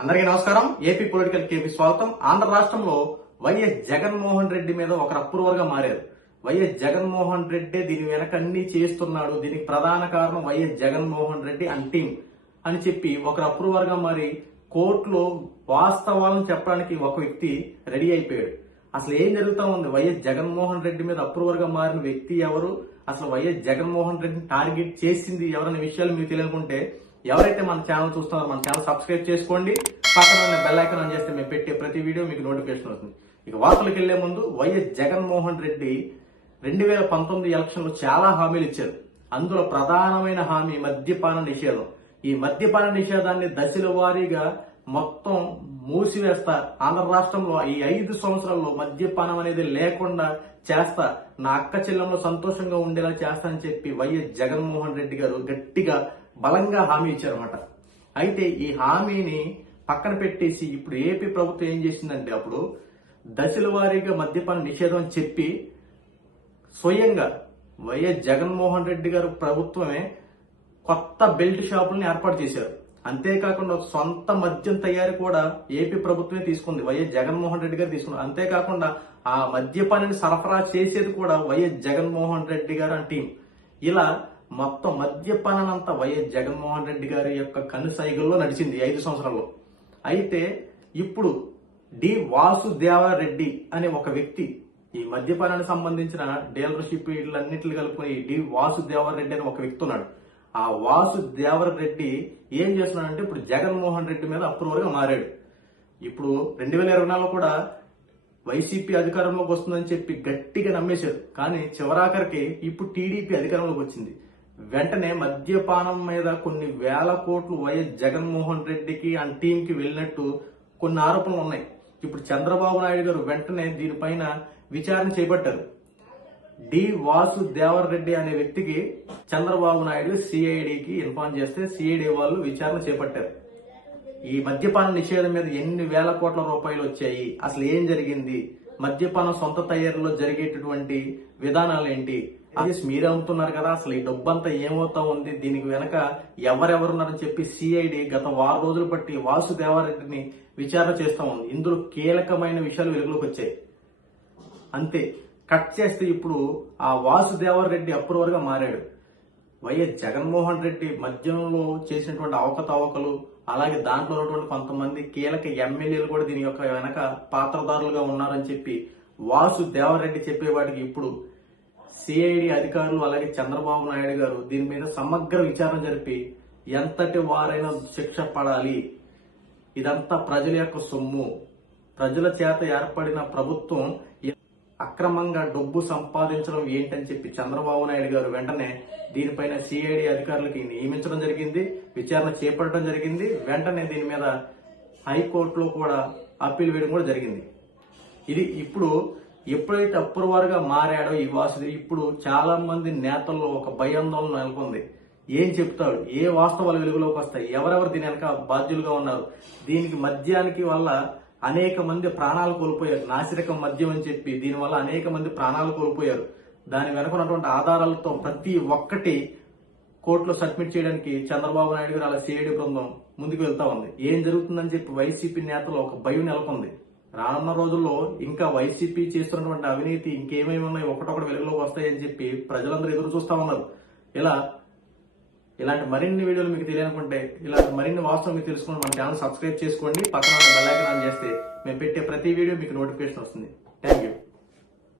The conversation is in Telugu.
అందరికీ నమస్కారం. ఏపీ పొలిటికల్ కేపీ స్వాగతం. ఆంధ్ర రాష్ట్రంలో వైఎస్ జగన్మోహన్ రెడ్డి మీద ఒక అప్రూవర్గా మారారు. వైఎస్ జగన్మోహన్ రెడ్డి దీని వెనకన్నీ చేస్తున్నాడు. దీనికి ప్రధాన కారణం YS Jaganmohan Reddy and team అని చెప్పి ఒకరు అప్రూవర్గా మారి కోర్టులో వాస్తవాలను చెప్పడానికి ఒక వ్యక్తి రెడీ అయిపోయాడు. అసలు ఏం జరుగుతా ఉంది? వైఎస్ జగన్మోహన్ రెడ్డి మీద అప్రూవర్గా మారిన వ్యక్తి ఎవరు? అసలు వైఎస్ జగన్మోహన్ రెడ్డిని టార్గెట్ చేసింది ఎవరనే విషయాలు మీకు తెలియకుంటే ఎవరైతే మన ఛానల్ చూస్తున్నారో మన ఛానల్ సబ్స్క్రైబ్ చేసుకోండి. పక్కన ఉన్న బెల్ ఐకాన్ ఆన్ చేస్తే మేము పెట్టే ప్రతి వీడియో మీకు నోటిఫికేషన్ వస్తుంది. ఇక వార్తలకు వెళ్ళే ముందు వైఎస్ జగన్మోహన్ రెడ్డి రెండు వేల పంతొమ్మిది ఎలక్షన్లో చాలా హామీలు ఇచ్చారు. అందులో ప్రధానమైన హామీ మద్యపాన నిషేధం. ఈ మద్యపాన నిషేధాన్ని దశల వారీగా మొత్తం మూసివేస్తా ఆంధ్ర రాష్ట్రంలో ఈ ఐదు సంవత్సరాల్లో మద్యపానం అనేది లేకుండా చేస్తా నా అక్క చెల్లెంలో సంతోషంగా ఉండేలా చేస్తా అని చెప్పి వైఎస్ జగన్మోహన్ రెడ్డి గారు గట్టిగా బలంగా హామీ ఇచ్చారన్నమాట. అయితే ఈ హామీని పక్కన పెట్టేసి ఇప్పుడు ఏపీ ప్రభుత్వం ఏం చేసిందంటే అప్పుడు దశల వారీగా మద్యపాన నిషేధం అని చెప్పి స్వయంగా వైఎస్ జగన్మోహన్ రెడ్డి గారు ప్రభుత్వమే కొత్త బెల్ట్ షాపులను ఏర్పాటు చేశారు. అంతేకాకుండా సొంత మద్యం తయారీ కూడా ఏపీ ప్రభుత్వమే తీసుకుంది. వైఎస్ జగన్మోహన్ రెడ్డి గారు తీసుకున్నారు. అంతేకాకుండా ఆ మద్యపాన్ని సరఫరా చేసేది కూడా వైఎస్ జగన్మోహన్ రెడ్డి గారు అని టీం. ఇలా మొత్తం మద్యపానంతా వైఎస్ జగన్మోహన్ రెడ్డి గారి యొక్క కనుసైగల్లో నడిచింది ఐదు సంవత్సరాల్లో. అయితే ఇప్పుడు డి వాసుదేవారెడ్డి అనే ఒక వ్యక్తి ఈ మద్యపానానికి సంబంధించిన డీలర్షిప్ వీటిలన్నింటిని కలుపుకొని డి వాసుదేవరెడ్డి అని ఒక వ్యక్తి ఉన్నాడు. ఆ వాసుదేవరెడ్డి ఏం చేస్తున్నాడంటే ఇప్పుడు జగన్మోహన్ రెడ్డి మీద అప్రూవర్గా మారాడు. ఇప్పుడు రెండు వేల ఇరవై నాలుగులో కూడా వైసీపీ అధికారంలోకి వస్తుందని చెప్పి గట్టిగా నమ్మేశారు. కానీ చివరాఖరికి ఇప్పుడు టీడీపీ అధికారంలోకి వచ్చింది. వెంటనే మద్యపానం మీద కొన్ని వేల కోట్లు వైఎస్ జగన్మోహన్ రెడ్డికి అండ్ టీంకి వెళ్ళినట్టు కొన్ని ఆరోపణలు ఉన్నాయి. ఇప్పుడు చంద్రబాబు నాయుడు గారు వెంటనే దీనిపైన విచారణ చేపట్టారు. డి వాసు దేవర్ రెడ్డి అనే వ్యక్తికి చంద్రబాబు నాయుడు సిఐడికి ఇన్ఫార్మ్ చేస్తే సిఐడి వాళ్ళు విచారణ చేపట్టారు. ఈ మద్యపాన నిషేధం మీద ఎన్ని వేల కోట్ల రూపాయలు వచ్చాయి? అసలు ఏం జరిగింది? మద్యపానం సొంత తయారీలో జరిగేటటువంటి విధానాలు ఏంటి అది మీరే అమ్ముతున్నారు కదా అసలు ఈ డబ్బంతా ఏమవుతా ఉంది? దీనికి వెనక ఎవరెవరున్నారని చెప్పి సిఐడి గత వారం రోజులు బట్టి వాసుదేవారెడ్డిని విచారణ చేస్తా ఉంది. ఇందులో కీలకమైన విషయాలు వెలుగులోకి వచ్చాయి. అంతే. కట్ చేస్తే ఇప్పుడు ఆ వాసుదేవర్ రెడ్డి మారాడు. వైఎస్ జగన్మోహన్ రెడ్డి మద్యంలో చేసినటువంటి అవకతవకలు అలాగే దాంట్లో ఉన్నటువంటి కొంతమంది కీలక ఎమ్మెల్యేలు కూడా దీని యొక్క వెనక పాత్రదారులుగా ఉన్నారని చెప్పి వాసు దేవరెడ్డి చెప్పేవాటికి ఇప్పుడు సిఐడి అధికారులు అలాగే చంద్రబాబు నాయుడు గారు దీని మీద సమగ్ర విచారణ జరిపి ఎంతటి వారైనా శిక్ష పడాలి. ఇదంతా ప్రజల యొక్క సొమ్ము. ప్రజల చేత ఏర్పడిన ప్రభుత్వం అక్రమంగా డబ్బు సంపాదించడం ఏంటని చెప్పి చంద్రబాబు నాయుడు గారు వెంటనే దీనిపైన సిఐడి అధికారులకి నియమించడం జరిగింది విచారణ చేపట్టడం జరిగింది వెంటనే దీని మీద హైకోర్టులో కూడా అప్పీల్ వేయడం కూడా జరిగింది. ఇది ఇప్పుడు ఎప్పుడైతే అప్రూవర్గా మారాడో ఈ వాసుది ఇప్పుడు చాలా మంది నేతల్లో ఒక భయాందోళన నెలకొంది. ఏం చెప్తాడు? ఏ వాస్తవాలు వెలుగులోకి వస్తాయి? ఎవరెవరు దీని వెనక బాధ్యులుగా ఉన్నారు? దీనికి మద్యానికి వల్ల అనేక మంది ప్రాణాలు కోల్పోయారు. నాసిరకం మద్యం అని చెప్పి దీనివల్ల అనేక మంది ప్రాణాలు కోల్పోయారు. దాని వెనక ఉన్నటువంటి ఆధారాలతో ప్రతి ఒక్కటి కోర్టులో సబ్మిట్ చేయడానికి చంద్రబాబు నాయుడు గారు అలా సిఐడి బృందం ముందుకు వెళ్తా ఉంది. ఏం జరుగుతుందని చెప్పి వైసీపీ నేతలు ఒక భయం నెలకొంది. రానున్న రోజుల్లో ఇంకా వైసీపీ చేస్తున్నటువంటి అవినీతి ఇంకేమేమి ఉన్నాయి ఒకటొకటి వెలుగులోకి వస్తాయని చెప్పి ప్రజలందరూ ఎదురు చూస్తా ఉన్నారు. ఇలా ఇలాంటి మరిన్ని వీడియోలు మీకు తెలియనుకుంటే ఇలాంటి మరిన్ని వాస్తవం మీకు తెలుసుకుని మన ఛానల్ సబ్స్క్రైబ్ చేసుకోండి. పక్కన బెల్ ఐకాన్ ఆన్ చేస్తే మేము పెట్టే ప్రతి వీడియో మీకు నోటిఫికేషన్ వస్తుంది.